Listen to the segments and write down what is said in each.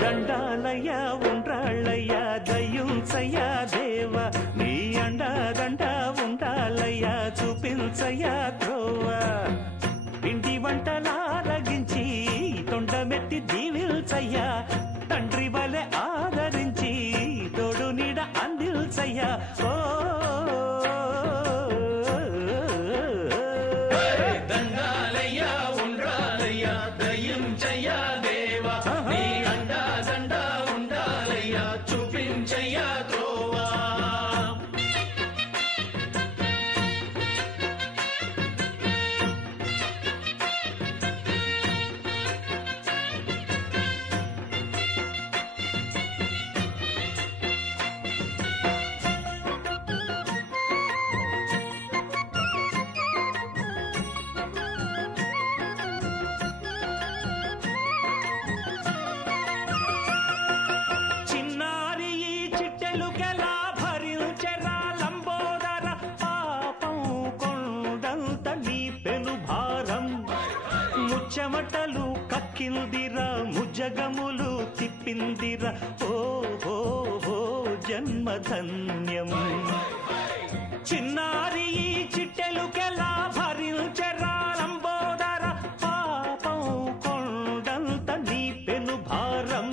దండాలయ్యా ఉండ్రాళ్ళయ్యా దయ్యుంచయ్యా దేవ నీ అండా దండ ఉండాలయ్యా చూపించయ్యా త్రోవ పిండి వంటలారగించి తొండమెత్తి దయించయ్యా దేవా నీ అండా దండా ఉండాలయ్యా చూపించయ్యా త్రోవా చెమటలు కక్కిందిరా ముజగములు తిప్పిందిరా ఓ జన్మధన్యం చిన్నారి ఈ చిట్టెలుకెలా భరించెరా లంబోదర పాపం కొండంత నీ పెను భారం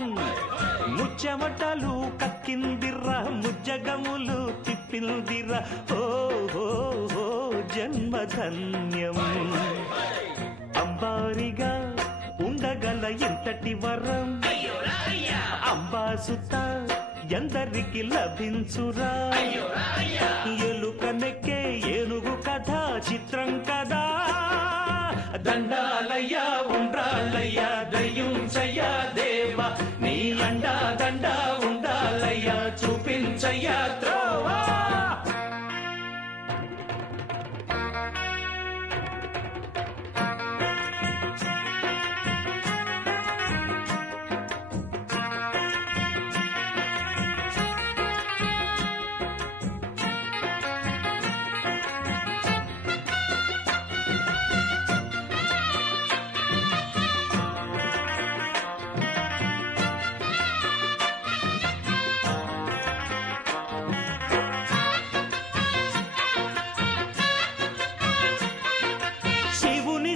ముచ్చెమటలు కక్కిందిరా ముజగములు తిప్పిందిరా ఓ జన్మధన్యం అంబారిగా ఉండగల ఎంతటి వరం అంబాసుత ఎందరికి లభించురా ఎలుక నెక్కే ఏనుగు కథ చిత్రం కదా దండాలయ్యా ఉండ్రాలయ్యా దయించయ్యా దేవా నీ అండా దండా ఉండాలయ్యా చూపించయ్యా త్రోవా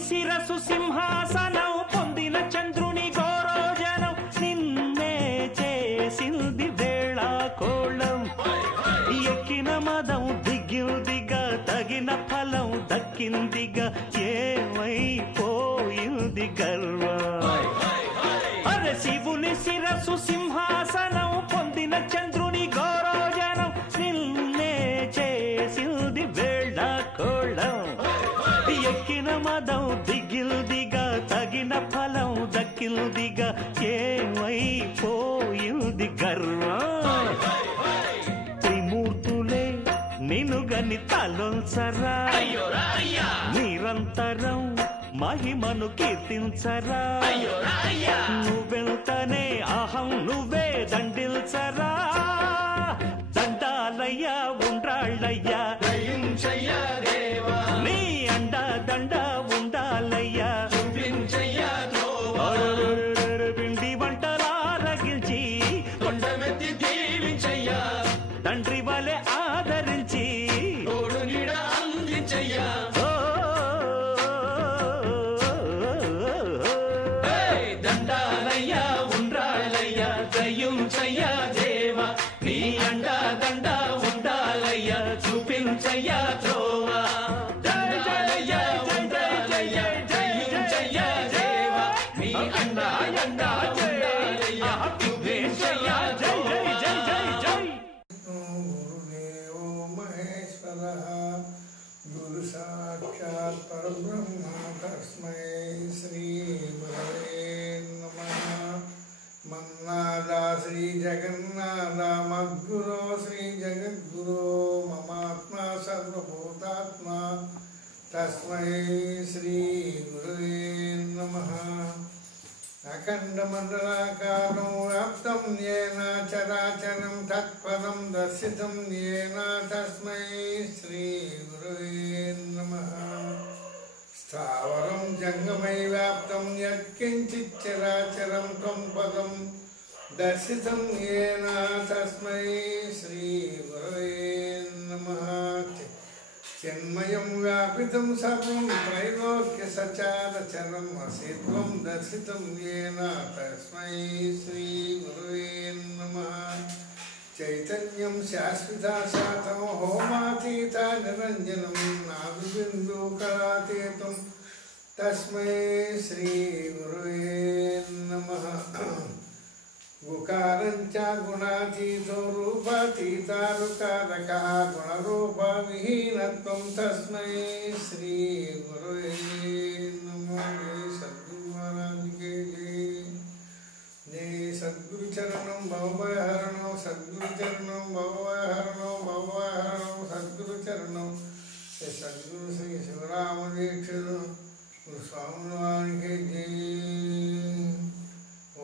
శిరసు సింహాసనం పొందిన చంద్రుని గౌరోజనం నిన్నే చేసింది వేళాకోళం ఎక్కిన మదం దిగిందిగా తగిన ఫలం దక్కిందిగా ఏమైపోయింది గర్వం అరే శివుని శిరసు సింహాసనం పొందిన చంద్రుని గౌరోజనం నిన్నే చేసింది వేళాకోళం ఎక్కిన మదం దిగిల్దిగా తగిన ఫలం దక్కిల్దిగా ఏమైపోయింది గర్వం త్రిమూర్తులే నినుగని తలొంచరా నిరంతరం మహిమను కీర్తించరా నువ్వెంతనే అహం నువ్వే దండిల్చరా దండాలయ్యా ఉండ్రాళ్ళయ్యా దయించయ్యా దేవా నీ అండా దండా ఉండాలయ్యా చూపించయ్యా త్రోవా పిండి వంటలారగించి కొండమెత్తి దీవించయ్యా తండ్రి వలె ఆదరించి తోడు నీడ అందించయ్యా దండాలయ్యా ఉండ్రాళ్ళయ్యా దయించయ్యా దేవా నీ అండా దండా ఉండాలయ్యా చూపించయ్యా త్రోవా దండాలయ్యా ఉండ్రాళ్ళయ్యా దయించయ్యా దేవా నీ అండా దండా ఉండాలయ్యా చూపించయ్యా జై జై జై జై గురుదేవో మహేశ్వరః గురు సాక్షాత్ పరబ్రహ్మ తస్మై శ్రీ గురవే నమః మన్నాదా శ్రీ జగన్నాథ మద్గురో శ్రీ జగద్గురో మమాత్మా సర్వభూతాత్మా తస్మై శ్రీ గురవే నమః అఖండమండలాకారం వ్యాప్తం యేన చరాచరం తత్పదం దర్శితం యేన తస్మై శ్రీ గురవే నమః స్థావరం జంగమై వ్యాప్తం యత్కించిత్ చరాచరం త్వం పదం దర్శితం యేన తస్మై శ్రీ గురవే నమః చిన్మయం వ్యాపితం సర్వం త్రైలోక్య సచారచరం అసిత్వం దర్శితం యేన తస్మై శ్రీ గురవే నమః చైతన్యం శాశ్వతాశాతం హోమాతీత నిరంజనం నాదుబిందు కళాతీతం तस्मै श्री गुरुवे नमः। गुकारञ्च गुणातीतो रूपातीतारुकारकः गुणरूपविहीनत्वं तस्मै श्री गुरुवे नमः। सद्गुरु महाराज के जय। सद्गुरु चरणं भवभयहरणं सद्गुरु चरणं भवभयहरणं भवभयहरणं सद्गुरु चरणं सद्गुरु श्री शिवराम दीक्षित स्वामी के जय।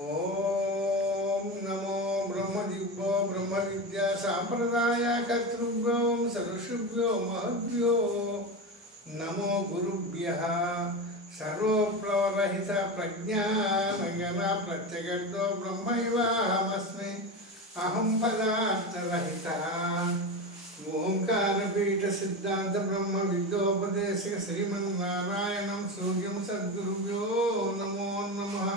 ओम नमो ब्रह्मदिव्यो ब्रह्मविद्या सांप्रदाय कर्तृभ्यो सर्वशुभ्यो महद्भ्यो नमो गुरुभ्यः। सर्वोप्लवरहित प्रज्ञानगण प्रत्यगतो ब्रह्मैवाहमस्मि अहं पदार्थरहितः। ओंकारपीठ सिद्धांत ब्रह्म विद्योपदेशक श्रीमन्नारायणं सूर्यं सद्गुरुभ्यो नमो नमः।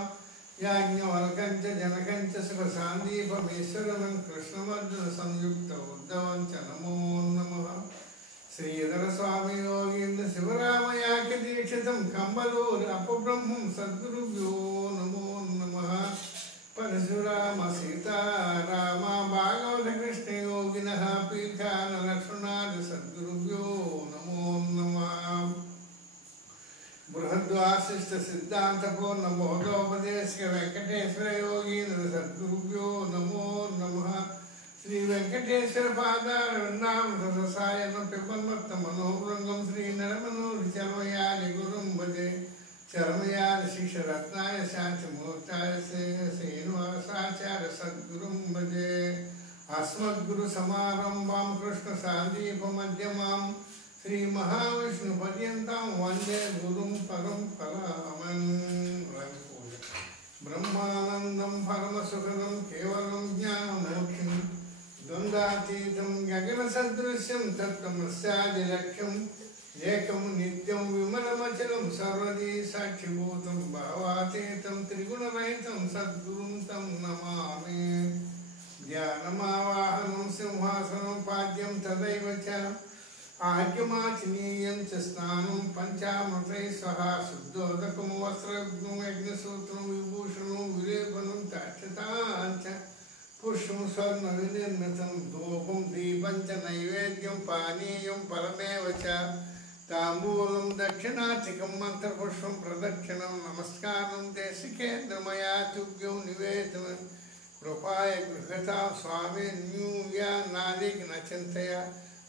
याज्ञवल्क्यं च जनकं च सुखसान्दीपमेश्वरं कृष्णमर्जुन संयुक्त उद्धवं च नमो नमः। श्रीधर स्वामी योगीन्द्र शिवरामयाज्ञ दीक्षितं कंबलूर अपब्रह्मं सद्गुरुभ्यो नमो नमः। परशुराम सीताराम भागवत कृष्ण योगिनः पीठान लक्ष्मणाद सद्गुरुभ्यो नमो नमः। बृहद्वासिष्ठ सिद्धांत पूर्ण बोधोपदेशक वेंकटेश्वर योगीन्द्र सद्गुरुभ्यो नमो नमः। श्री वेंकटेश्वर पादारविन्दां ससायन पिबन्मत्त मनोभृंगं श्री नरमनोहर चर्मयानि गुरुं भजे। चर्मयानि शिष्यरत्नाय शांतिमूर्ताय श्रीनिवासाचार्य सद्गुरुं भजे। अस्मद्गुरुसमारम्भां कृष्णसान्दीपमध्यमां श्री महाविष्णुपर्यन्तां वन्दे गुरुं परम्पराम्। ब्रह्मानन्दं परमसुखदं केवलं ज्ञानमोक्षं द्वन्द्वातीतं गगनसदृश्यं तत्त्वमस्यादिलक्ष्यम् एकं नित्यं विमलमचलं सर्वदी साक्षिभूतं भावातीतं त्रिगुणरहितं सद्गुरुं तं नमामि। ध्यानमावाहनं सिंहासनं पाद्यं तदैव च आज्ञमाचनीयं च स्नानं पञ्चामृतैः सह शुद्धोदकं वस्त्रं यज्ञसूत्रं विभूषणं विलेपनं ताक्षतां च पुष्पं स्वर्णविनिर्मितं धूपं दीपं च नैवेद्यं पानीयं फलमेव च ताम्बूलं दक्षिणार्थिकं मन्त्रपुष्पं प्रदक्षिणं नमस्कारं देशिकेन्द्रमया तुभ्यो निवेदनं कृपाय गृहता स्वामी न्यूया नादिक न चिन्तया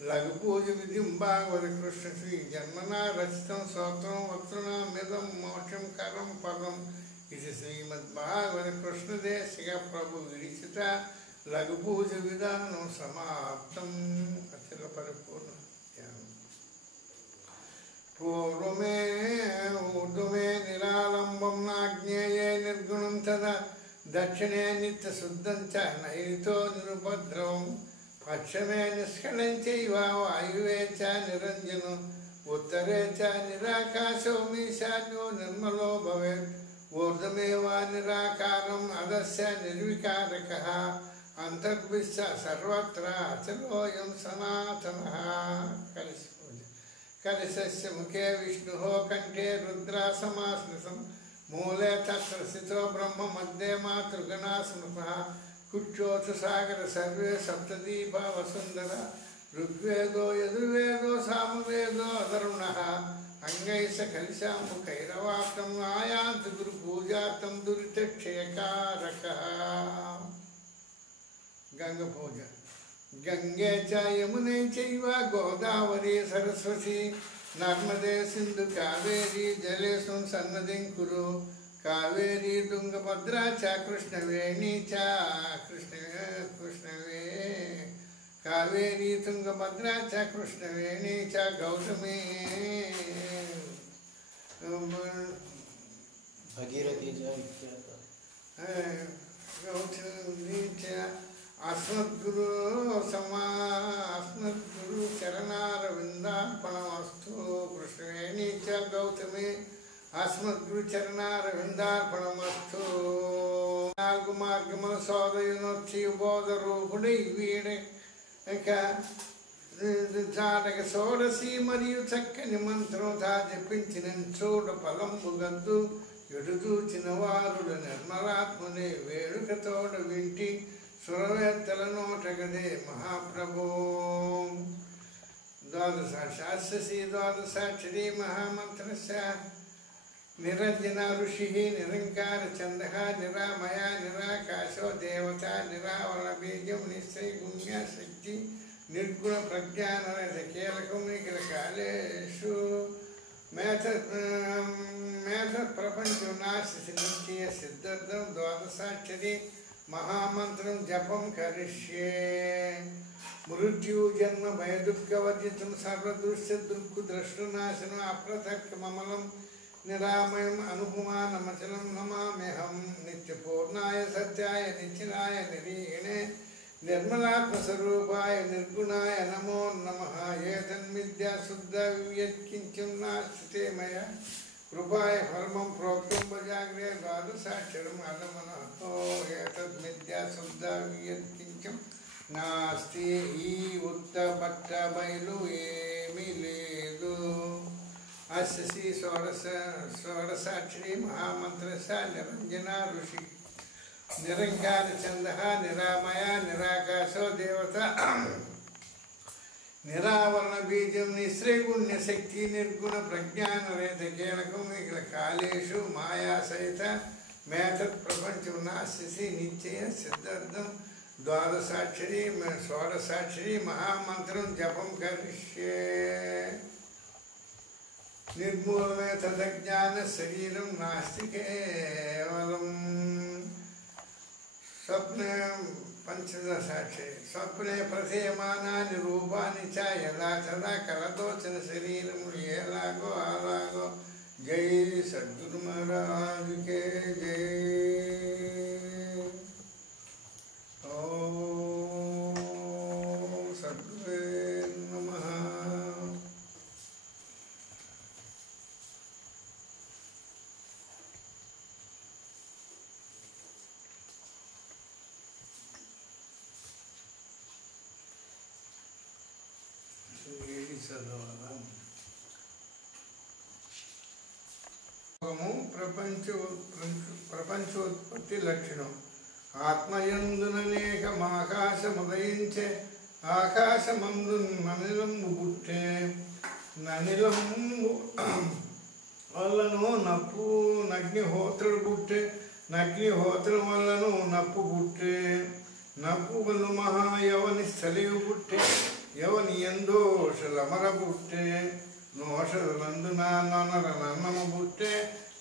लघुपूज विधिं भागवत कृष्ण श्री जन्मना रचितं स्तोत्रं वक्तृणामिदं मोक्षं करं पदम् इति श्रीमद्भागवत कृष्णदेशिक प्रभु विरचित लघुपूज विधानं समाप्तम्। अचल परिपूर्ण पूर्वमे ऊर्ध्वे निरालम्बं नाज्ञेये निर्गुणं तदा दक्षिणे नित्यशुद्धं च नैतो निरुपद्रवं पश्चिमे निष्कलं चैव वायुवे च निरञ्जनम् उत्तरे च निराकाशो मीशान्यो निर्मलो भवेत्। ऊर्ध्वमे वा निराकारम् अधस्य निर्विकारकः अन्तर्भिश्च सर्वत्र अचलोऽयं सनातनः। कलशस्य मुखे विष्णुः कंठे रुद्रासमाश्रितं मूले तत्र स्थितो ब्रह्म मध्ये मातृगणा स्मृतः। कुक्षोऽथ सागर सर्वे सप्तदीपा वसुन्धरा ऋग्वेदो यजुर्वेदो सामवेदो अधर्वणः अंगैः कलशामुखैरवाप्तम् आयान्ति गुरुपूजार्थं दुरितक्षयकारकः। गंगपूजा गंगे च यमुने चैव गोदावरी सरस्वती नर्मदे सिंधु कावेरी जलेऽस्मिन् सन्नदिं कुरु। कावेरी तुंगभद्रा च कृष्णवेणी च कावेरी तुंगभद्रा च कृष्णवेणी च गौतमी भगीरथी गौतमी च अस्मद्गुरु चरणारविन्दार्पणमस्तु। कृष्णवेणी च गौतमी अस्मद्गुरु चरणारविन्दार्पणमस्तु। नाल्गु मार्गमुल सोदयुनొచ్చి బోధరూపుడై వీడే చాటక షోడశి మరియు చక్కని మంత్రం తా జపించిన చోట ఫలంబు గద్దు ఎటు చూచిన వారుడు నిర్మలాత్మనే వేడుకతోడ వింటి సురవేత్తల నోటగదే మహాప్రభో. ద్వాదశాక్షరి ద్వాదశాక్షరీ మహామంత్రస్య నిరంజన ఋషి నిరంకార చంద నిరామయ నిరాకాశో దేవత నిరావరణ బీజం నిశ్చయగుణ్య శక్తి నిర్గుణ ప్రజ్ఞాన కీలకం నిఖిల కాలేషు మేధ ప్రపంచం నాశిసి నిత్య సిద్ధార్థం ద్వాదశాక్షరి మహామంత్రం జపం కరిష్యే. మృత్యు జన్మ భయదుఃఖవర్జితం సర్వదృశ్య దృక్కు ద్రష్టునాశనం అప్రతర్కమమలం నిరామయం అనుపమానమచలం నమామ్యహం. నిత్యపూర్ణాయ సత్యాయ నిత్యనాయ నిరీహిణే నిర్మలాత్మస్వరూపాయ నిర్గుణాయ నమో నమః. ఏతన్మిద్యా శుద్ధ వివ్యత్కించం నాస్తి మయ కృపాయ పరమం ప్రోక్తం భజాగ్రే ద్వాదశాక్షరం అలమనో. ఏతన్మిద్యా శుద్ధ వివ్యత్కించం నాస్తి. ఈ ఉత్త బట్ట బయలు ఏమీ లేదు. అస్య శ్రీ షోడశాక్షరీ మహామంత్రస్య నిరంజన ఋషి నిరంకార చంద నిరామయ నిరాకాశో దేవత నిరావరణ బీజం నిశ్రయగుణ్య శక్తి నిర్గుణ ప్రజ్ఞాన రేత కీలకం నిఖిల కాలేషు మాయా సహిత మేతత్ ప్రపంచం నాశిసి నిశ్చయ సిద్ధార్థం ద్వాదశాక్షరి షోడశాక్షరి మహామంత్రం జపం కరిష్యే. నిర్మూలమే తదజ్ఞాన శరీరం నాస్తి కేవలం. స్వప్నే పంచదశాక్షరి స్వప్నే ప్రథేయమానాని రూపాన్ని చ యథా తదా కలదోచన శరీరము ఎలాగో అలాగో. జై సద్గురు మహారాజుకే జై. ఓం సద్గురే నమః. ప్రపంచోత్పత్తి లక్షణం. ఆత్మయందుననేకమాకాశముదయించే ఆకాశమందు ననిలంబు పుట్టే ననిలంబు వల్లను నప్పు నగ్నిహోత్రుడు పుట్టే నగ్నిహోత్రం వల్లను నప్పు పుట్టే నప్పు వల్ల మహాయవని స్థలియు పుట్టే యవని ఎందోషలమర పుట్టే నోషలందు నొనర నన్నమ పుట్టే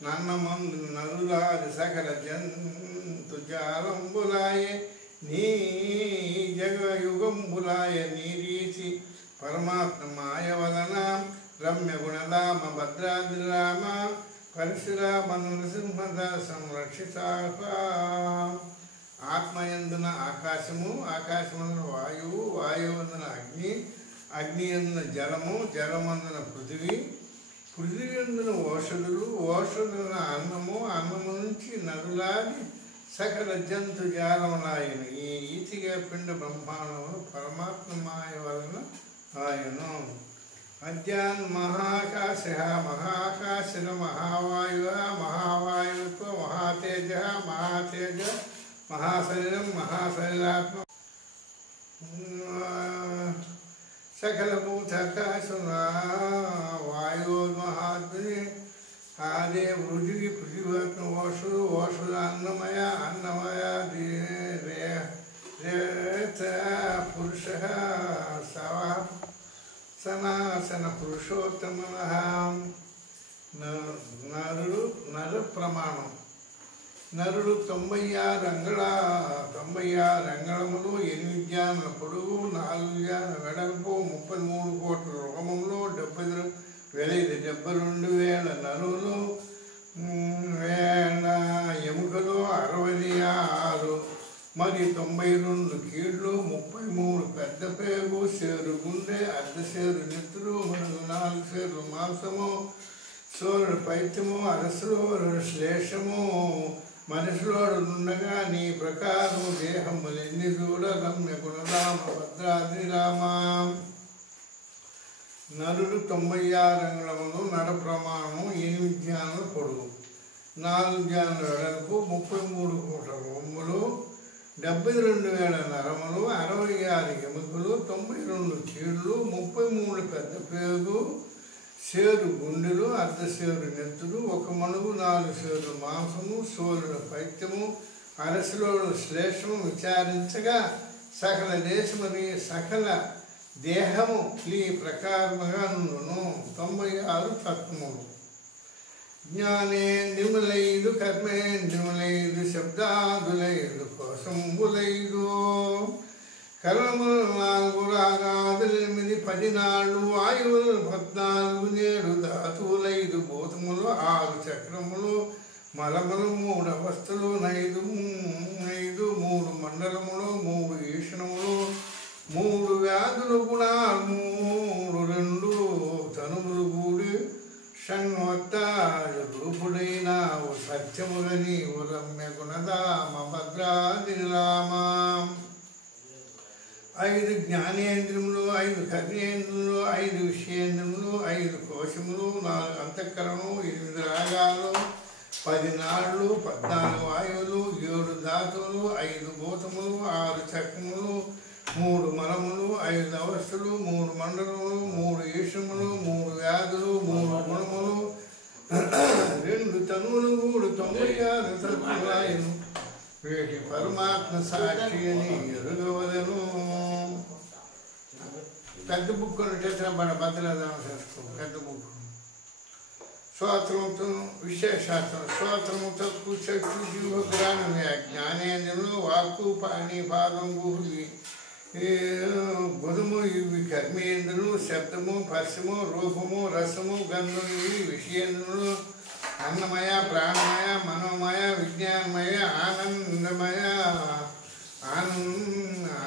నన్నమందు నరులాది సకల జంతు జాలంబులాయే నీ జగయుగంబులాయ నీ రీతి పరమాత్మ మాయ వలన రమ్య గుణధామ భద్రాద్రిరామ పరశురామ నృసింహద సంరక్షిత. ఆత్మయందున ఆకాశము ఆకాశమందున వాయువు వాయువందున అగ్ని అగ్ని అందున జలము జలమందున పృథివీ పృథివీ అందున ఓషధులు ఓషధుల అన్నము అన్నము నుంచి నరులాది సకల జంతు జాలములాయన. ఈ ఈతిగా పిండ బ్రహ్మాండమును పరమాత్మ మాయ వలన ఆయను. అద్యాన్ మహాకాశ మహాకాశన మహావాయు మహావాయుత్వ మహాతేజ మహాతేజ మహాశరీరం మహాశరీరాత్మ సకల భూతాకాశం వాయుర్మహాత్మని ఆదే పృథివీ పృథివాత్మ ఓషుడు ఓషుడు అన్నమయ అన్నమయ రేత పురుష సనాసన పురుషోత్తమ. నరుడు నర ప్రమాణం. నరుడు 96 అంగళములు 8 జ్ఞానుల పొడుగు 4 జ్ఞానుల వెడల్పు 33 కోట్ల రుగములు 72,000 నరులు 1000 ఎముకలు 66 మరి 92 కీళ్ళు 33 పెద్ద పేగు సేరు గుండె అర్ధ సేరు నెత్తులు 4 సేరు మాంసము సూర్యుడు పైత్యము అరసుడు శ్లేషము. మనుషులోడు నుండగా నీ ప్రకారం దేహములెన్ని చూడ రమ్య గుణరామ భద్రాద్రి రామ. నరుడు 96 అంగుళములు, నర ప్రమాణము 8 జ్ఞానుల పొడుగు, 4 జ్ఞానుల వెడల్పు, 33 కోట్ల రొమ్ములు, 72,000 నరములు, 66 ఎముకలు, 92 కీళ్ళు, 33 పెద్ద పేగు, సేరు గుండెలు, అర్ధసేరు నెత్తులు, 1 మణుగు, 4 సేరు మాంసము, సోలుల పైత్యము, అరసులోడు శ్లేషము విచారించగా సకల దేశమని సకల దేహము ఈ ప్రకారముగా నుండును. 96 తత్వములు. జ్ఞానేంద్రియములైదు, కర్మేంద్రియములైదు, శబ్దాదులైదు, కోశంబులైదు, కర్మములు 4, రాగాదులు 8, 14, వాయువులు 14, 7 ధాతువులైదు, భూతములు 6 చక్రములు, మలములు 3 అవస్థలు, 5, 3 మండలములు, 3 ఈషణములు, 3 వ్యాధులు, గుణాలు 3, 2 తనుములు కూడి షణ్వత్తాయ రూపుడైన సత్యములని రమ్య గుణధామ భద్రాదిరామ. 5 జ్ఞానేంద్రియములు, 5 కర్ణేంద్రియములు, 5 విషయేంద్రియములు, 5 కోశములు, 4 అంతఃకరణము, 8 రాగాలు, 10 నాళ్ళు, 14 వాయువులు, 7 ధాతువులు, 5 భూతములు, 6 చక్రములు, 3 మలములు, 5 అవస్థలు, 3 మండలములు, 3 ఈషములు, 3 వ్యాధులు, 3 గుణములు, 2 తనువులు, 96 తత్వములాయను. వీటి పరమాత్మ సాక్షి అని ఎరుగవలను. పెద్ద బుక్ మన భద్రదామ శాస్త్రం పెద్ద బుక్. శ్రోత్రముతో విశేషాస్త్రం. శ్రోత్రముతో చక్షు జీవ గ్రాణమే, జ్ఞానేంద్రములు, వాక్కు, పాణి, పాదం, గుహులి, గుణము ఇవి కర్మేంద్రులు, శబ్దము, స్పర్శము, రూపము, రసము, గంధము ఇవి విషయేంద్రులు, అన్నమయ, ప్రాణమయ, మనోమయ, విజ్ఞానమయ,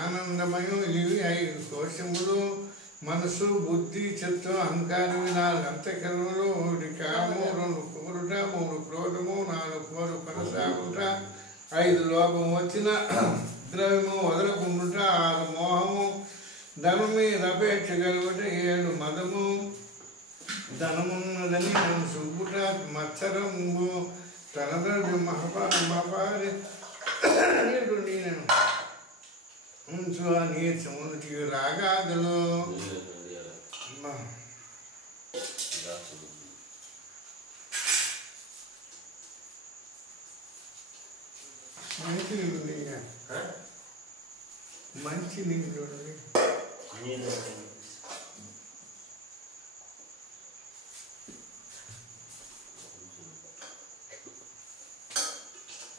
ఆనందమయం ఇవి 5 కోశములు, మనసు, బుద్ధి, చిత్తం, అహంకారం 4 అంతఃకరణములు, 1 కామము, 2 కోరుట, 3 క్రోధము, 4 కోరు కొనసాగుట, 5 లోపం వచ్చిన ద్రవ్యము వదలకుండుట, 6 మోహము, ధనం మీద అపేక్ష కలుగుట, 7 మదము, ధనమున్నదని సుబ్బుట, మత్సరము, తన ద్రవ్య మహాపారి ఉంచు నీర్చములు, రాగాదులు, మంచి నీళ్ళు, మంచి నీళ్ళు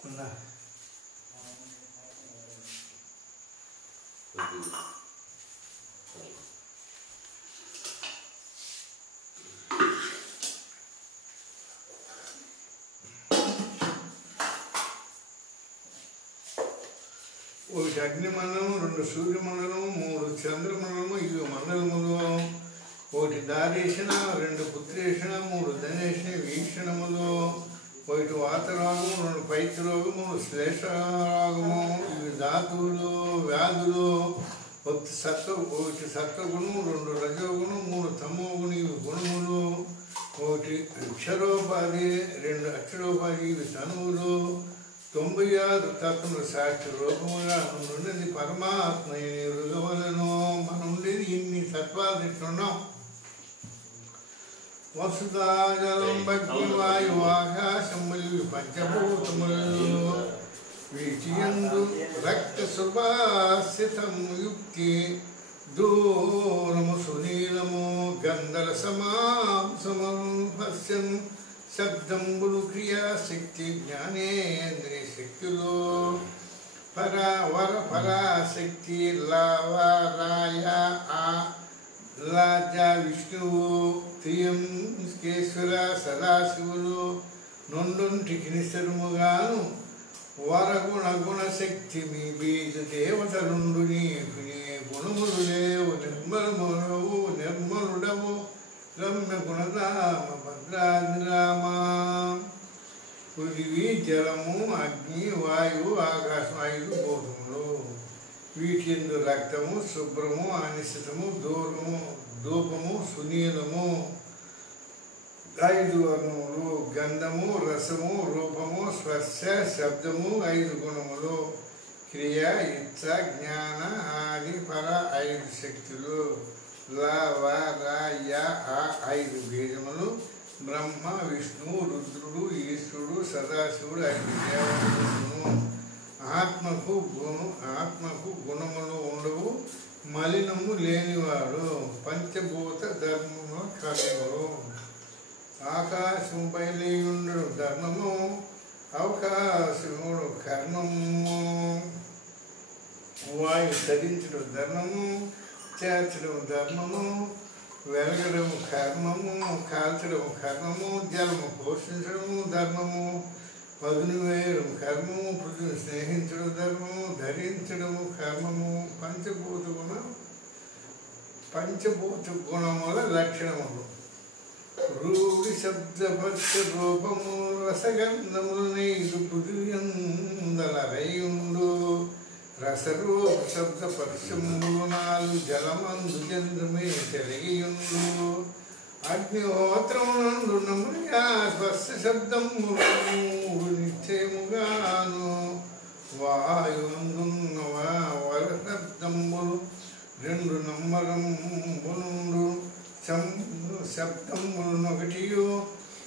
ఉన్నా. ఒకటి అగ్నిమండలము, 2 సూర్యమండలము, 3 చంద్రమండలము, ఇవి మండలములు, 1 దారేషణ, 2 పుత్రేషణ, 3 ధనేషణ వీక్షణములు, 1 వాతరోగము, 2 పైత్రోగము, 3 శ్లేషరోగము, ఇవి ధాతువులు, వ్యాధులు, 1 సత్వగుణము, 2 రజోగుణం, 3 తమోగుణం, ఇవి గుణములు, 1 అక్షరోపాధి, 2 అక్షరోపాధి, ఇవి తనువులు, 96 తత్వములు సాక్షి రూపముగా ఉన్నది పరమాత్మ రుగవలను. మనం ఉండేది ఇన్ని తత్వాలు ఇట్లున్నాం. వసుధాజలం, భక్తి, వాయు, ఆకాశములు, పంచభూతములు, వీటియందు రక్త సుభాసితము, యుక్తి దూరము, సునీలము, గంధర సమాంసము, పశ్యన్ శబ్దంబులు, క్రియాశక్తి, జ్ఞానేంద్రియ శక్తులు, పరాశక్తి, లావారాయ, లాజ, విష్ణువు, త్రియంకేశ్వర, సదాశివులు, నుండుంటికి నిశ్చరముగాను, వరగుణ గుణశక్తి, మీ బీజ దేవతలుండు, నీకు నీ గుణములు లేవు, నిర్మలుడవు, రమ్య గుణధామ భద్రాదిరామ. పృథివీ, జలము, అగ్ని, వాయువు, ఆకాశం 5 భూతములు. వీటి యందు రక్తము, శుభ్రము, అనిశ్చితము, దూరము, ధూపము సునీలము 5 వర్ణములు, గంధము రసము రూపము స్పర్శ శబ్దము 5 గుణములు, క్రియ ఇచ్చ జ్ఞాన ఆది పర 5 శక్తులు, ల వ ర య ఆ 5 బీజములు, బ్రహ్మ విష్ణు రుద్రుడు ఈశ్వరుడు సదాశివుడు 5 దేవతలు. ఆత్మకు గుణములు ఉండవు, మలినము లేనివాడు, పంచభూత ధర్మము కర్మలు. ఆకాశంపై లేయుండు ధర్మము, అవకాశముడు కర్మము, వాయు ధరించడం ధర్మము, చేర్చడం ధర్మము, వెలగడం కర్మము, కాల్చడం కర్మము, జలము పోషించడము ధర్మము, పదును వేయడం కర్మము, పృథుని స్నేహించడం ధర్మము, ధరించడము కర్మము. పంచభూత గుణముల లక్షణములు రూఢి శబ్దపక్ష రూపము రసగంధములు 5 పృథువియందలరైయుండు, రసరూప శబ్ద పర్శములు 4 జలమందు చంద్రమే తెలిగియుండు, అగ్నిహోత్రమునందు నమ్రియా స్పర్శ శబ్దములు 3 నిశ్చయముగాను, వాయువందున్న వరశబ్దములు 2 నమ్మరములు, శబ్దములు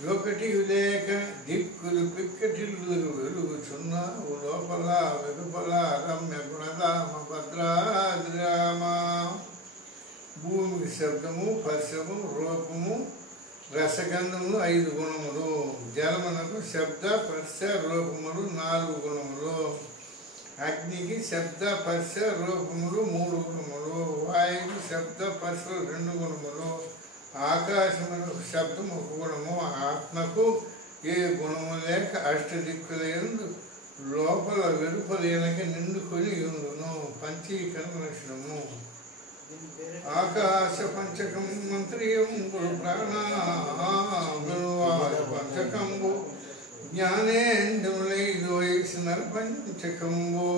1 లేక దిక్కులు పిక్కటిల్లు వెలుగుచున్నావు, లోపల వెలుపల రమ్య గుణధామ భద్రాద్రామ. భూమికి శబ్దము స్పర్శము రూపము రసగంధములు 5 గుణములు, జలమునకు శబ్ద స్పర్శ రూపములు 4 గుణములు, అగ్నికి శబ్ద స్పర్శ రూపములు 3 గుణములు, వాయువు శబ్ద స్పర్శలు 2 గుణములు, ఆకాశమునకు శబ్దము 1 గుణము. ఆత్మకు ఏ గుణము లేక అష్టదిక్కులందు లోపల వెలుపలేనక నిండుకొని ఉండును, పంచీకరణ లక్షణము. ఆకాశ పంచకం మంత్రియంబు ప్రాణాలు పంచకంబు, జ్ఞానేంద్రులైదు వయసిన పంచకంబు,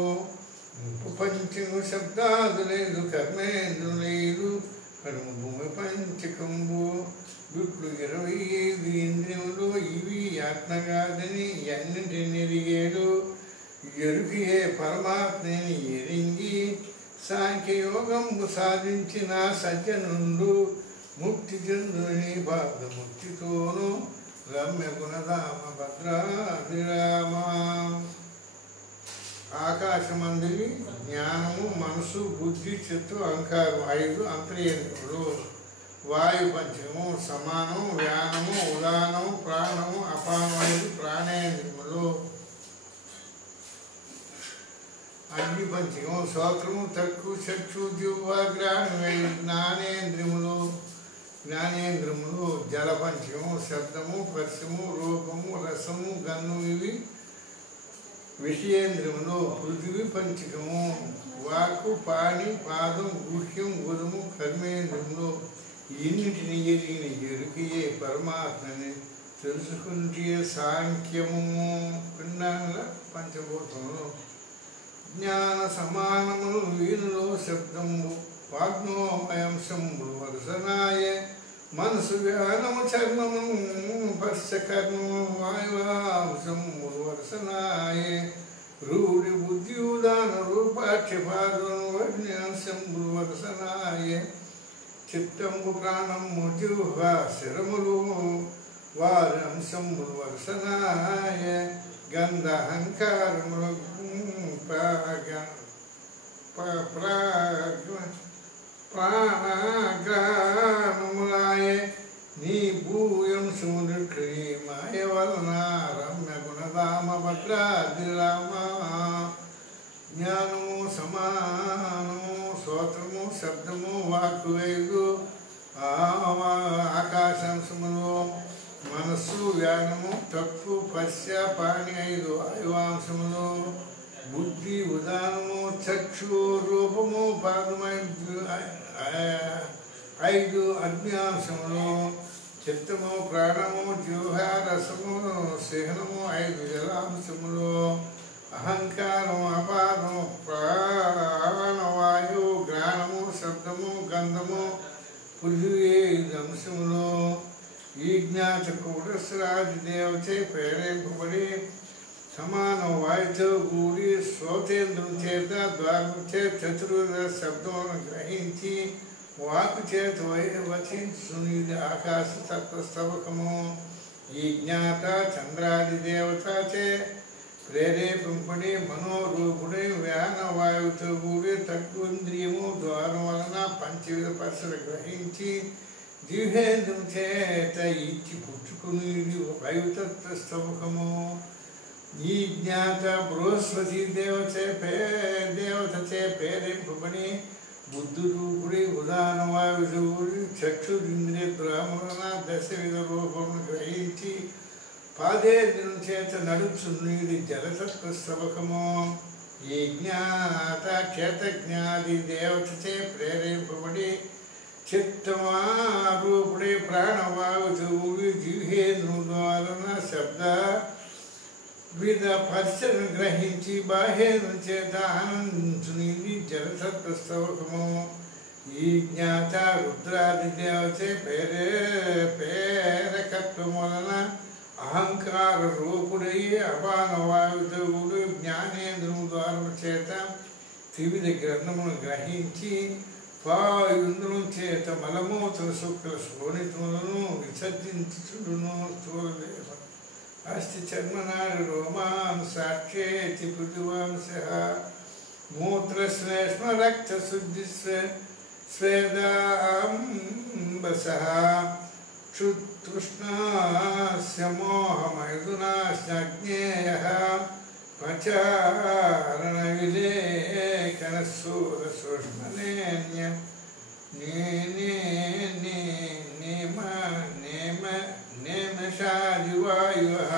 పంచము శబ్దాదులేదు కర్మేంద్రులైదు కర్మ భూమి పంచకంబు, వీట్లు 25 ఇంద్రియములు, ఇవి ఆత్మగాదని అన్నింటిని ఎరిగేడు, ఎరుగియే పరమాత్మని ఎరింగి సాంఖ్యయోగంబు సాధించిన సజ్జనుండు, ముక్తి చెందుని బాధముక్తితోను రమ్య గుణధామ భద్రాభిరామ. ఆకాశమందిని జ్ఞానము మనసు బుద్ధి చిత్తు అహంకారం 5 అంతర్యేంద్రియములు, వాయు పంచకము సమానం వ్యానము ఉదానము ప్రాణము అపానము 5 ప్రాణేంద్రియములు, అగ్ని పంచకము శ్రోత్రము తక్కు చక్షు జిహ్వ జ్ఞానేంద్రియములు. జల పంచకము శబ్దము స్పర్శము రూపము రసము గంధము ఇవి విషయేంద్రియములు. పృథివీ పంచకము వాక్కు పాణి పాదం గుహ్యం గుదము కర్మేంద్రియములు. ఇన్నిటిని ఎరిగిన ఎరుకయే పరమాత్మని తెలుసుకుంటే సాంఖ్యము. పిండాల పంచభూతములు జ్ఞాన సమానములు వీరులో శబ్దము వాగ్నోమయంశములు వరుసనాయ, మనసు వ్యానము చర్మము పర్శకర్మము వాయువాంశములు వరుసనాయ, రూఢి బుద్ధి ఉదాన రూపాక్షపాదము వర్ణ్యాంశములు వరుసనాయ, చిత్తంబు ప్రాణము జిహ్వ శరములు వారి అంశములు వరుసనాయ, గంధహంకారములు ప్రాణగ్రానములాయ, నీ భూయం సముద్రుడి మాయ వలన రమ్య గుణధామ భద్రాదిరామ. జ్ఞానము సమానము శ్రోత్రము శబ్దము వాక్కు 5 ఆకాశాంశములు, మనస్సు వ్యానము తక్కు పశ్య పాణి 5 వాయువాంశములు, బుద్ధి ఉదానము చక్షు రూపము పాదము 5 అగ్నియాంశములు, చిత్తము ప్రాణము జిహ్వ రసము సహనము 5 జలాంశములు, అహంకారము అపారము ప్రాణవాయు జ్ఞానము శబ్దము గంధము పృథివీ సహస్రాది దేవచే ప్రేరేపబడి సమాన వాయుతో కూడి శ్రోతేంద్రం చేత ద్వారం చేత చతుర్వేద శబ్దములను గ్రహించి వాకు చేత వచించునిది ఆకాశ తత్వస్తవకము. ఈ జ్ఞాత చంద్రాది దేవతచే ప్రేరేపింపడి మనోరూపుడై వ్యాన వాయువుతో కూడి తత్వేంద్రియము ద్వారం వలన పంచవిధ పరసలు గ్రహించి జిహేంద్రం చేత ఇచ్చి పుచ్చుకుని వాయుతత్వస్తవకము. ఈ జ్ఞాత బృహస్పతి దేవతచే ప్రేరేపింపబడి బుద్ధురూపుడి ఉదాహరణ వాయువుడి చక్షురింద్రియ ద్రాములన దశవిధ రూపమును గ్రహించి పాదేంద్రం చేత నడుచున్నది జలతత్వస్తవకము. ఈ జ్ఞాత క్షేత్రజ్ఞాది దేవతచే ప్రేరేపింపబడి చిత్తమారూపుడి ప్రాణవాయువుడి జిహేంద్రం ద్వారా శబ్ద విధ పర్శను గ్రహించి బాహ్యేంద్రం చేత ఆనందించునిది జలతత్వస్తవకము. ఈ జ్ఞాత రుద్రాది దేవతే ప్రేరకత్వం వలన అహంకార రూపుడై అపాన వాయువుడు జ్ఞానేంద్రము ద్వారము చేత త్రివిధ గ్రంథమును గ్రహించి వాయుంద్రం చేత మలమూత్ర శుక్ల శోణితములను విసర్జించుడును స్థూలదేవ అస్థి చర్మనాడు రోమాన్ సాక్షేతి పృథివాంశ మూత్రశ్లేష్మ రక్త శుద్ధి స్వేదాంబస క్షుతృష్ణాస్య మోహమైథునాశ్చజ్ఞేయః పచారణ విలేఖన సూరసూక్ష్మనేన్య నేమషాదివాయుః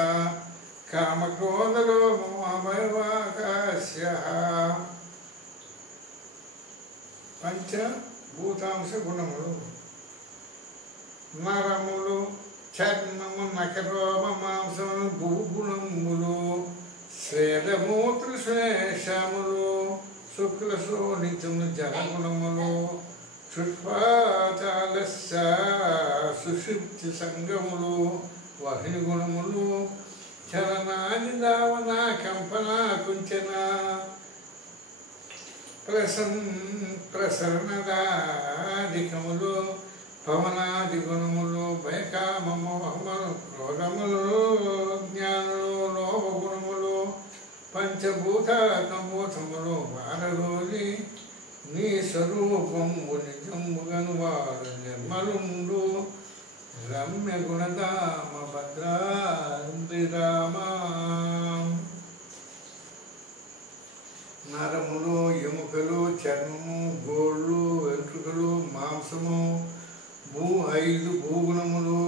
కామక్రోధలోమమయవాకాశ్యః. పంచభూతాంశ గుణములు నరములు చర్మము నకరోమ మాంసములు భూగుణములు స్వేదమూత్ర శ్లేషములు శుక్ల శోణితములు జలగుణములు క్షుత్పాతాలస్య సుషుప్తి సంగములు వహిని గుణములు చలనాది దావన కంపన కుంచన ప్రసరణదాధికములు పవనాది గుణములు భయకామమోహములు క్రోధములు జ్ఞానులు లోభగుణములు పంచభూతాత్మభూతములు వారరోజి నీ స్వరూపము నిజముగను వారు నిర్మలుండు రమ్య గుణధామ భద్రాంబిరామ. నరములు ఎముకలు చర్మము గోళ్ళు వెంట్రుకలు మాంసము 5 భూగుణములు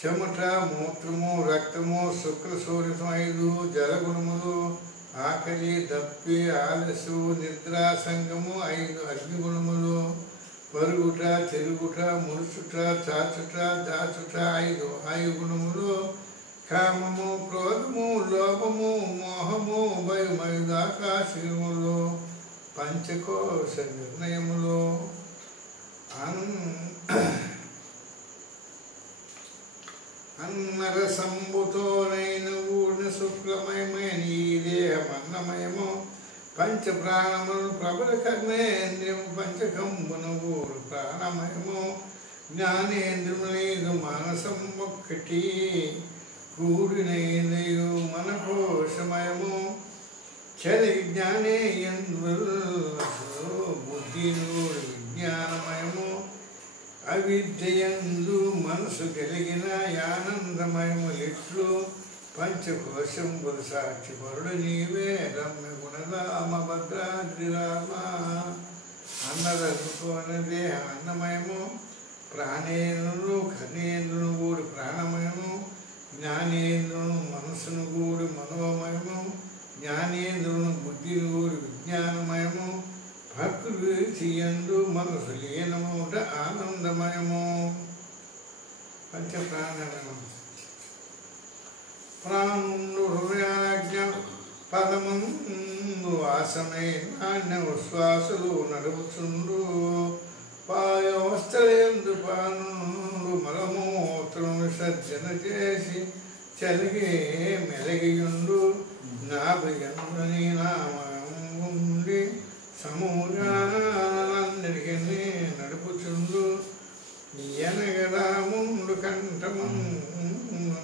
చెమట మూత్రము రక్తము శుక్ల శోణితం 5 జలగుణములు ఆకలి దప్పి ఆలస్సు నిద్ర సంగము 5 అగ్నిగుణములు పరుగుట తిరుగుట ముడుచుట చాచుట దాచుట 5 ఆయుగుణములు కామము క్రోధము లోభము మోహము భయము 5 ఆకాశములు పంచకోశ నిర్ణయములు అన్నరసంబుతోనైన ఊడిన శుక్లమయమైన ఈ దేహమన్నమయము పంచప్రాణములు ప్రబల కర్ణేంద్రియము పంచకంబున ఊరు ప్రాణమయము జ్ఞానేంద్రియములేదు మానసం ఒక్కటి కూడినైనయు మన కోశమయము చలి జ్ఞానేంద్రులు బుద్ధిను విజ్ఞానమయము అవిద్యయందు మనసు కలిగిన ఆనందమయములిట్లు పంచకోశంబులు సాక్షి పరుడు నీవే రమ్య గుణధామ భద్రాద్రిరామ. అన్నరసుకోన దేహ అన్నమయము ప్రాణేంద్రులు కర్ణేంద్రును కూడి ప్రాణమయము జ్ఞానేంద్రును మనసును కూడి మనోమయము జ్ఞానేంద్రును బుద్ధిని కూడి విజ్ఞానమయము ప్రకృతి యందు మనసు లీనముట ఆనందమయము. పంచప్రాణమయము ప్రాణుండు హృదయాజ్ఞ పదముందు వాసమై నాణ్య ఉశ్వాసులు నడుపుచుండు పాయోస్తలేందు పానుండు మలమూత్రము సర్జన చేసి చలిగే మెలగియుండు నా భయంలోని నామండి సమూగా నన్నిడికి నడుపుచుండు ఎనగడా ముందు కంఠము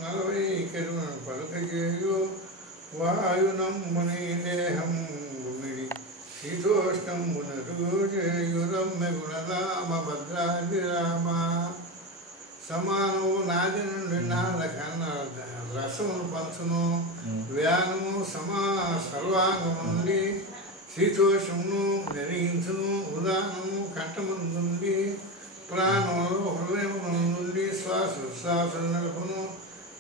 40 కరుణ పలుక చేయు వాయునమ్ముని దేహం గుమిడి శీతోష్ణంబునరు చేయు రమ్య గుణరామ భద్రాది రామ సమానము నాది నుండి నాద కన్నా రసమును పంచును వ్యానము సర్వాంగము నుండి శీతోషమును నెరిగించును ఉదానము కంఠముందుండి ప్రాణములు హృదయము నుండి శ్వాసోచ్ఛ్వాస నడుపును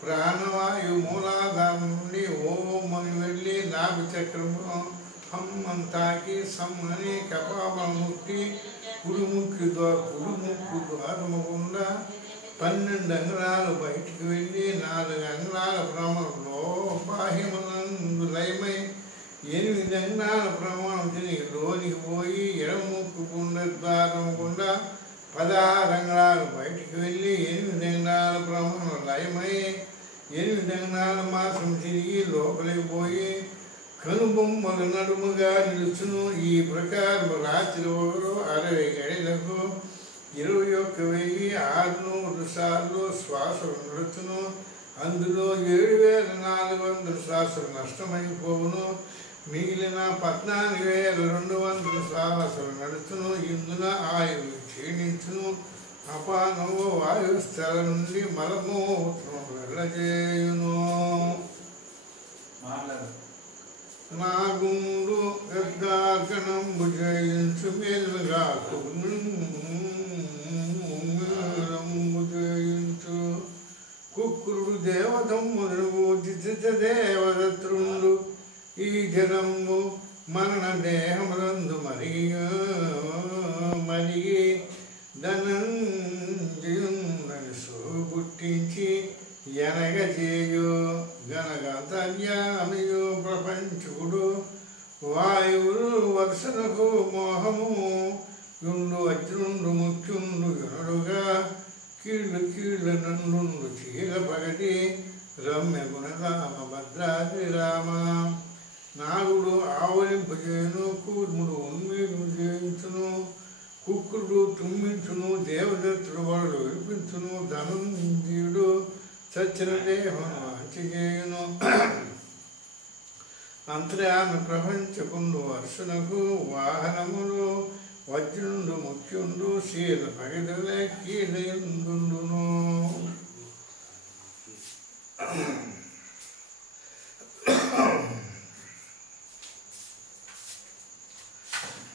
ప్రాణవాయు మూలాధారం నుండి ఓం అని వెళ్ళి నాభి చక్రము హమ్మని తాకి సమ్మని కపాలం ముట్టి కుడుముక్కు ద్వారము గుండా 12 అంగుళాలు బయటికి వెళ్ళి 4 అంగుళాల ప్రమాణంలో బాహ్యమునందు లయమై 8 అంగుళాల ప్రమాణం తిరిగి లోనికి పోయి ఎడముక్కు గుండా ద్వారం గుండా 16 అంగుళాలు బయటికి వెళ్ళి 8 అంగుళాల ప్రమాణం లయమై 8 అంగుళాల మాసం తిరిగి లోపలికి పోయి కనుబొమ్మల నడుముగా నిలుచును. ఈ ప్రకారం రాత్రి 60 గడిలకు 21,600 సార్లు శ్వాసలు నడుచును. అందులో 7,400 శ్వాసలు నష్టమైపోవును. మిగిలిన 14,200 శ్వాసలు నడుచును. ఇందున ఆయువు క్షీణించును. అపానము వాయుస్థల నుండి మలమూత్రం వెళ్ళజేయును. నాగుండు గద్దార్గణంబు జయించు మేలుగా జయించు కుక్కురుడు దేవతమ్ముడు దేవదత్రుండు ఈ జలంబు మరణ దేహములందు మరిగి ధనంజయుందని పుట్టించి ఎనగజేయు గనగంతర్యామియు ప్రపంచుడు వాయువులు వర్షనకు మోహము యుండు అజ్రుండు ముఖ్యుండు యునుడుగా కీళ్ళు నండు చీల పగటి రమ్య గుణరామ భద్రాది రామ నాగుడు ఆవలింపు చేయును కూర్ముడు ఉన్మీడు చేయించును కుక్కుడు తుమ్మించును దేవదత్తుడు వాడు వినిపించును ధనంజయుడు సచ్చిన దేహం చేయును అంతర్యామి ప్రపంచకుండు వర్షునకు వాహనములు వజ్రుండు ముఖ్యుండు శీల పగిదలే కీలయుందును.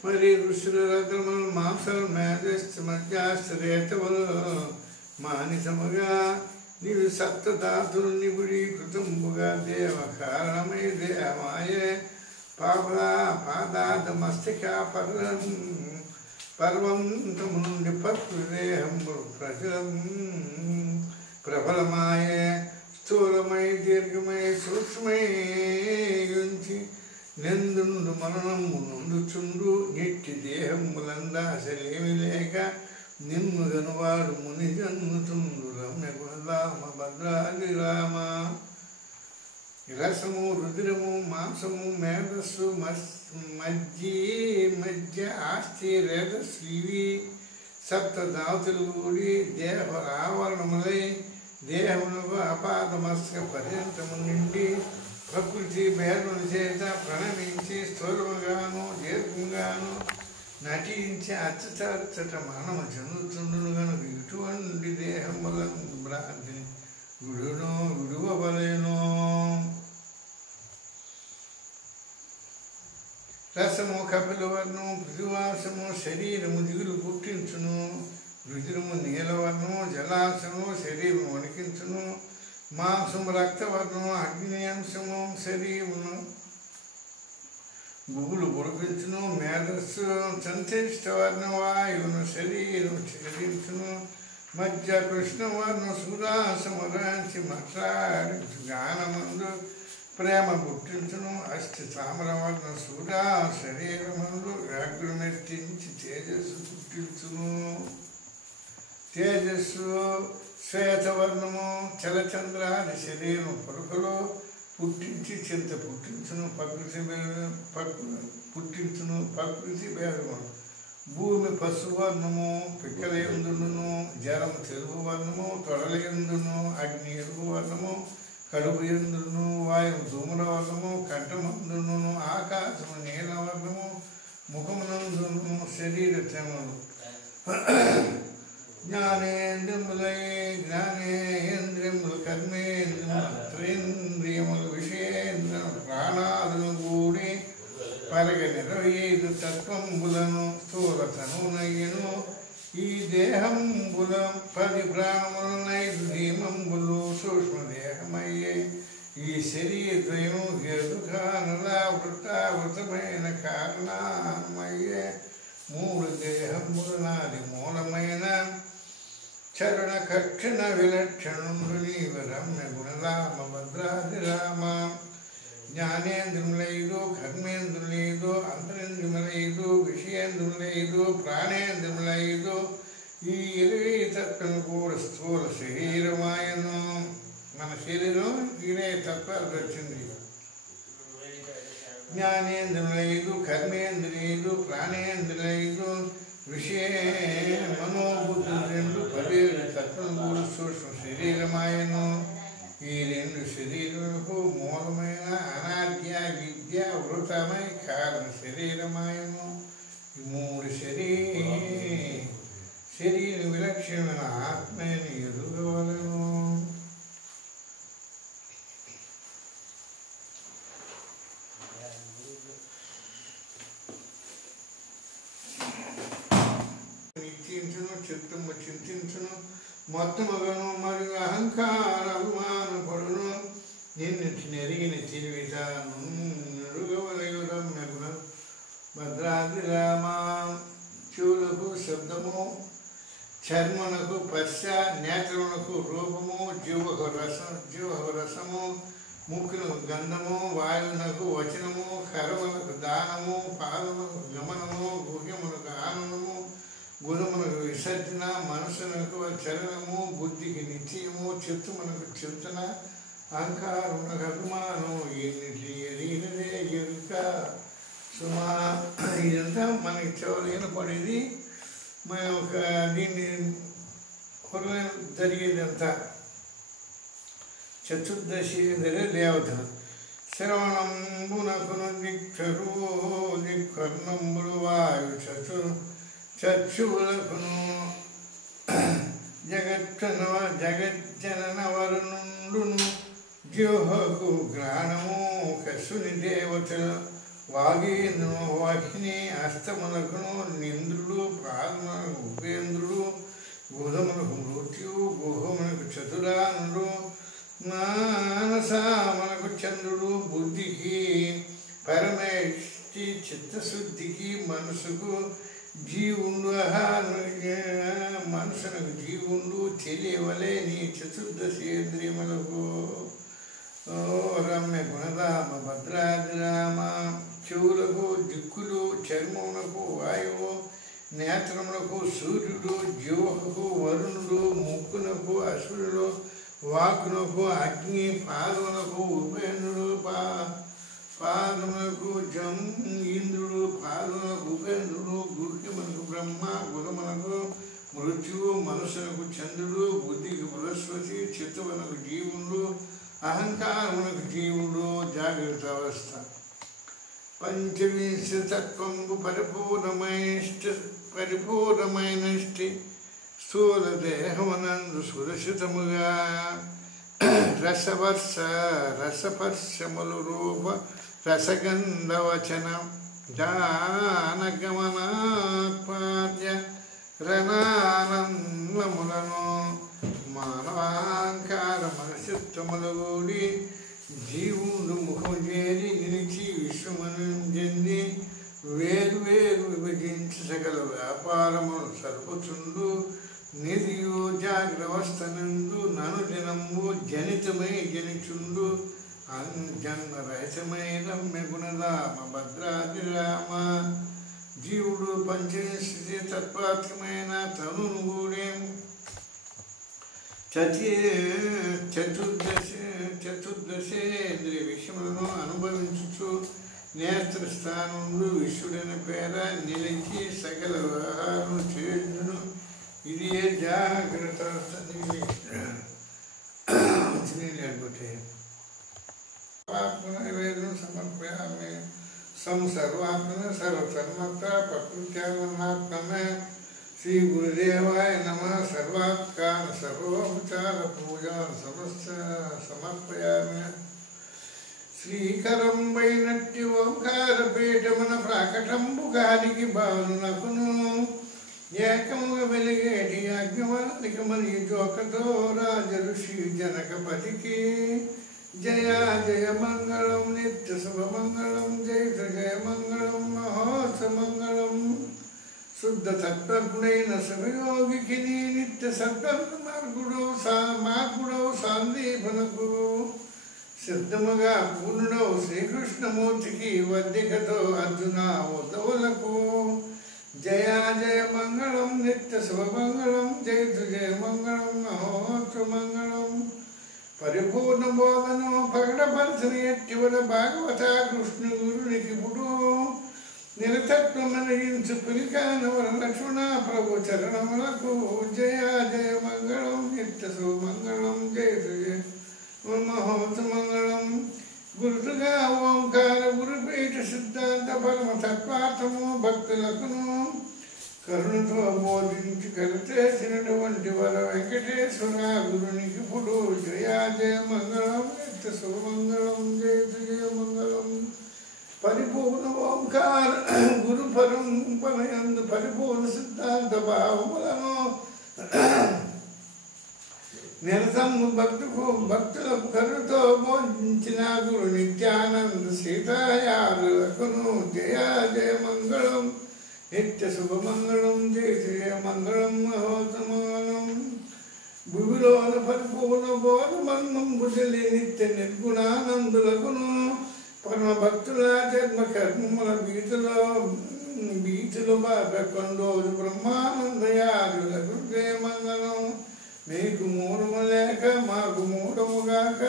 మరి ఋషుల రథములు మాంసలు మేధస్సు మధ్యాశ్చర్యతములు మానిసముగా నీవు సప్తధాతులు నిపుడీకృతంబుగా దేవ కారణమై దేహమాయే పాదార్థ మస్తిక పర్వంతము నుండి పత్రుదేహము ప్రబలమాయే స్థూలమై దీర్ఘమై సూక్ష్మై ఉంచి నెందుండు మరణము నుండుచుండు నిట్టి దేహములందాసలేమి లేక నిన్ను గనువాడు ముని జన్ముతుండు రమ్య గుణరామ భద్రాది రామ రసము రుద్రము మాంసము మేధస్సు మధ్య ఆస్తి రేధస్సు ఇవి సప్తధాతులు కూడి దేహ ఆవరణములై దేహమునకు అపాదమస్క పర్యంతము నిండి ప్రకృతి భేదముల చేత ప్రణమించి స్థూలముగాను దీర్ఘంగాను నటించి అచ్చట మరణము చెందుతుండును కనుక ఇటువంటి దేహములను భ్రాంతిని విడువబలేను. రసము కపిలవర్ణము పృథివాసము శరీరము దిగులు పుట్టించును. రుద్రము నీలవర్ణము జలాశము శరీరము వణికించును. మాంసము రక్తవర్ణము అగ్ని అంశము శరీరమును గుబులు పొడిపించును. మేధస్సు సంశ్లిష్టవర్ణ వాయువును శరీరం ఛేదించును. మధ్య కృష్ణవర్ణ సురాసమురాంచి మాట్లాడించు గానమందు ప్రేమ పుట్టించును. అష్టి తామ్రవర్ణ సూరా శరీరమందు వ్యాఘ్రమెత్తించి తేజస్సు పుట్టించును. తేజస్సు శ్వేతవర్ణము చలచంద్రాది శరీరం పలుకలో పుట్టించి చింత పుట్టించును ప్రకృతి భేదమును భూమి పశువర్ణము పిక్కలయందును జలము తెలుగు వర్ణము తొడలయందును అగ్ని ఎరుగు వర్ణము కడుపు ఎందును వాయువు ధూమ్ర వర్ణము కంఠమందును ఆకాశము నీల వర్ణము ముఖమునందును శరీర తెమలు జ్ఞానేంద్రియములు కర్మేంద్రియములు విషయేంద్రియములు ప్రాణాలను కూడి పరగ 25 తత్వంబులను స్థూలతనునయ్యను ఈ దేహంబుల 10 ప్రాణములనైదు ధీమంబులు సూక్ష్మదేహమయ్యే ఈ శరీరద్వయం వృతావృతమైన కారణమయ్యే 3 దేహంబులు నాది మూలమైన చరణ కక్షణ విలక్షణుడు నీవ రమ్య గుణరామ భద్రాది రామ జ్ఞానేంద్రములైదు కర్మేంద్రులైదు అంతరేంద్రములైదు విషయేంద్రములైదు ప్రాణేంద్రములైదు ఈ 20 తత్వం కూడా స్థూల శరీరమాయను మన శరీరం 20 తత్వాలు వచ్చింది జ్ఞానేంద్రములైదు కర్మేంద్రియులు ప్రాణేంద్రులైదు విషయ మనోబుద్ధులు 17 తత్వం కూడా సూక్ష్మ శరీరమాయను ఈ 2 శరీరములకు మూలమైన అనాద్య విద్య వృతమై కారణ శరీరమాయను ఈ 3 శరీర విలక్షణమైన ఆత్మని ఎదుగవలను చిత్తము చింతించును మొత్తముగను మరియు అహంకార అభిమాన పడును నిన్నిటి నెరిగిన తెలివితాను నడుగవలయురమ్యగుణ భద్రాది రామ చెవులకు శబ్దము చర్మనకు పశ్చ నేత్రమునకు రూపము జీవకు రసము ముక్కునకు గంధము వాయువునకు వచనము కరమునకు దానము పాదమునకు గమనము గుహ్యమునకు ఆనందము గుణమునకు విసర్జన మనసునకు చలనము బుద్ధికి నిశ్చయము చిత్తమునకు చింతన అహంకారమునకు అభిమానం ఎన్నిటి ఎరిగినదే ఎరుక సుమా ఇదంతా మనకి చెవులైన పడేది మన ఒక దీన్ని హృదయం జరిగేదంతా చతుర్దశి దేవత శ్రవణంబునకును దిక్కర్ణంబులు వాయు చక్షువులకును జగజ్జనన వరుణుండును జ్యోహకు ఘ్రాణము కసుని దేవతలు వాగేంద్రును వాహిని అస్తములకును నింద్రుడు పాదమునకు ఉపేంద్రుడు గుహమునకు మృత్యువు గుహమునకు చతురానుడు మానసామునకు చంద్రుడు బుద్ధికి పరమేష్టి చిత్తశుద్ధికి మనసుకు జీవుండు మనసునకు జీవుండు తెలియవలే నీ చతుర్దశేంద్రియములకు ఓ రమ్య గుణరామ భద్రాది రామ చెవులకు దిక్కులు చర్మమునకు వాయువు నేత్రములకు సూర్యుడు జీవకు వరుణుడు ముక్కునకు అసురుడు వాకునకు అగ్ని పాదమునకు ఉపేంద్రుడు పాదమునకు ఇంద్రుడు పాదమునకు ఉపేంద్రుడు గుహ్యమునకు బ్రహ్మ గుణమునకు మృత్యువు మనసునకు చంద్రుడు బుద్ధికి బృహస్పతి చిత్తమునకు జీవుడు అహంకారమునకు జీవుడు జాగ్రత్త అవస్థ పంచవింశ తత్వంబు పరిపూర్ణమైనష్టి స్థూల దేహమునందు సురక్షితముగా రసపర్శములు రూప రసగంధవచన జానగమనాత్మాద్య రణానందములను మానవాంకార మనసిత్తములు కూడి జీవుడు ముఖము చేరి నిలిచి విశ్వమును చెంది వేరు వేరు విభజించి సకల వ్యాపారములు సర్పుచుండు నిధియు జాగ్రవస్థనందు ననుజనము జనితమై జనిచుండు జన్మరహితమై రమ్య గుణరామ భద్రాది రామ జీవుడు పంచస్థితి తత్వాత్మకమైన తనును కూడే చతుర్దశేంద్రియ విషయములను అనుభవించుచు నేత్ర స్థానంలో విశ్వడైన పేర నిలిచి సకల వ్యవహారం చేయును. ఇది జాగ్రత్త లేకపోతే ఆత్మనివేదన సమర్పయామి. సర్వాత్మన సర్వసన్మత ప్రకృత్యాత్మే శ్రీ గురుదేవాయ నమ. సర్వాత్కాన సర్వోపచార పూజా సమస్త సమర్పయామి. శ్రీకరం వైనట్టి ఓంకార పీఠమున ప్రాకటంబు గాలికి బాలునకును ఏకముగా వెలిగేటి అగ్నివల్లిక మరియు జోకతో రాజ ఋషి జనకపతికి జయ జయ మంగళం నిత్య శుభమంగళం జయ జయ మంగళం మహోత్సమంగళం. శుద్ధ తత్వజ్ఞైన శివయోగికి నిత్య సద్వర్గమార్గుడవు సాందీపనకు సిద్ధముగా పూర్ణుడవు శ్రీకృష్ణమూర్తికి వద్దికతో అర్జున ఉద్ధవులకు జయ జయ మంగళం నిత్య శుభమంగళం జయ జయ మంగళం మహోత్సమంగళం. పరిపూర్ణ బోధను పగడపరచని ఎట్టివల భాగవత కృష్ణ గురునికి పుడు నిరతత్వమనయించు పిలికానవర లక్ష్మణ ప్రభు చరణములకు జయ జయ మంగళం నిత్య శుభమంగళం జయ జయ మహోత్సమంగళం. గురుతుగా ఓంకార గురుపీఠ సిద్ధాంత పరమ తత్వార్థము భక్తులకును కరుణతో బోధించి కరిచేసినటువంటి వర వెంకటేశ్వర గురునికి పుడు జయ జయ మంగళం నిత్య శుభమంగళం జయ జయ మంగళం. పరిపూర్ణ ఓంకార గురు పరంపరయందు పరిపూర్ణ సిద్ధాంత భావములను నిరతము భక్తులకు కరుణతో బోధించిన గురు నిత్యానంద సీతాయారులకును జయ జయ మంగళం నిత్య శుభమంగళం జయ జయ మంగళం మహోత్తమంగళం. భూమిలోన పరిపూర్ణ బోధమన్నం బుద్ధి నిత్య నిర్గుణానందులకును పరమ భక్తుల జన్మ కర్మముల బీచులు బాబెకొండోజు బ్రహ్మానందయారులకు జయ మంగళం. మీకు మూడము లేక మాకు మూడముగాక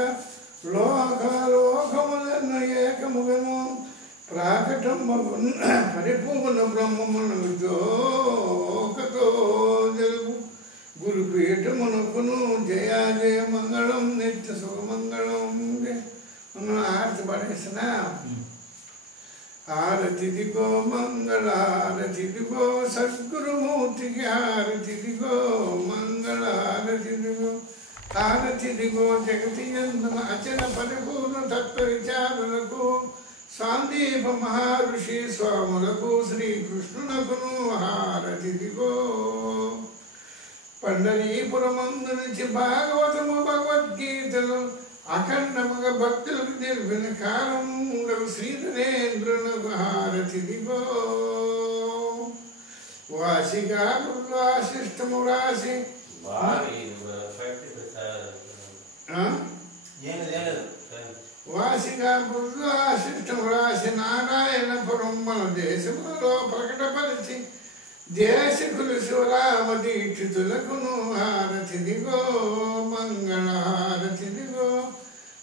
లోకములను ఏకముగను ప్రాకటంబగును పరిపూర్ణ బ్రహ్మమును జోకతో జరుగు గురుపీఠమునకును జయ జయ మంగళం నిత్య శుభమంగళం. మనం ఆరతి పడేసిన ఆరతిదిగో మంగళ ఆరతిదిగో సద్గురుమూర్తికి ఆరతిదిగో మంగళ ఆరతిదిగో ఆరతిదిగో జగతి యందు అచల పరిపూర్ణ తత్వ విచారులకు సాందీప మహర్షి స్వాములకు శ్రీకృష్ణునకును హారతిదిగో. పండరీపురమందు నుంచి భాగవతము భగవద్గీతలు అఖండముగా భక్తులకు తెలిపిన కాలములకు శ్రీధరేంద్రునకు హారతిదిగో. వాసిగా వాసిష్టము రాసి వాసిగా వాసిష్టము రాసి నారాయణపురం మన దేశములో ప్రకటపరిచి దేశకులు శివరామ దీక్షితులకును హారతిదిగో మంగళ హారతిదిగో.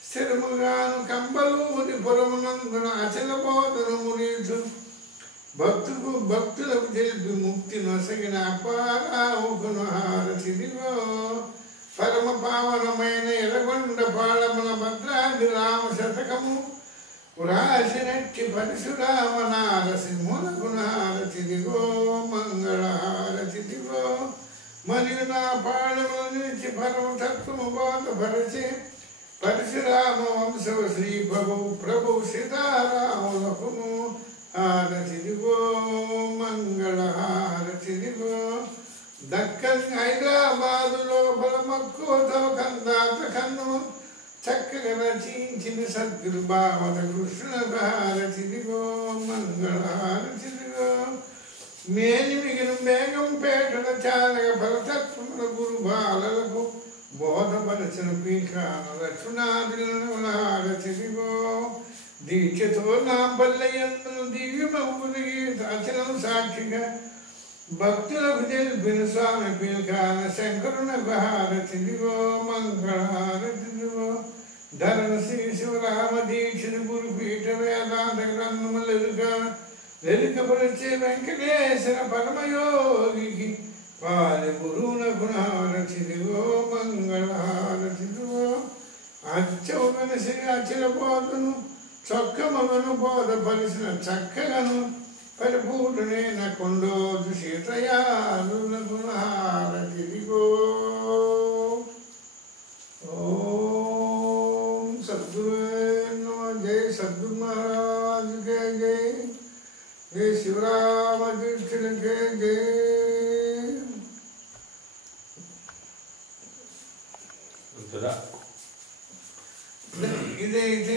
స్థిరముగాను కంబలూరి పురమునందున అచల బోధను మురీచు భక్తులకు తెలిపి ముక్తి నొసగిన అపారావుకును హారతిదిగో. పరమ పావనమైన ఎర్రగొండ పాళముల భద్రాది రామ శతకము రాసినట్టి పరశురామ నారసింహునకు హారతిదిగో మంగళ హారతిదిగో. మరియు నా పాళముల నుంచి పరమ తత్వము బోధపరచి పరశురామ వంశవ శ్రీ ప్రభు సీతారాములకును హారతిదిగో మంగళ హారతిదిగో. దక్కన్ హైదరాబాదులో బలమక్కువతో కందాత కన్ను చక్కగా రచించిన సద్గురు భావత కృష్ణ హారతిదిగో మంగళ హారతిదిగో. మేలి మిగిలిన మేఘం పేటల చాలక ఫలతత్వముల గురు బాలలకు బోధపరచిన పీఠాన లక్ష్మణాదులను హారతిదిగో. దీక్షతో నా పల్లెయందు దివ్యమగుని అచలం సాక్షిగా భక్తులకు తెలిపిన స్వామి పిల్కాన శంకరునకు హారతిదిగో మంగళహారతిదిగో ధరణ శ్రీ శివరామ దీక్షిత గురుపీఠ వేదాంత గ్రంథములెరుక వెనుకపరిచే వెంకటేశ్వర పరమయోగికి వారి గురువునకు హారతిదిగో మంగళహారతిదిగో అచ్చవగన శ్రీ అచల పోతును చొక్కమగను బోధపరిచిన చక్కగను పరిపూర్ణేన కొండోజు సీతయానునకు హారతిదిగో ఓం సద్గురువే నమః జై సద్గురు మహారాజ్ కే జై జై శివరామ తీర్థుల కే జై ఇదైతే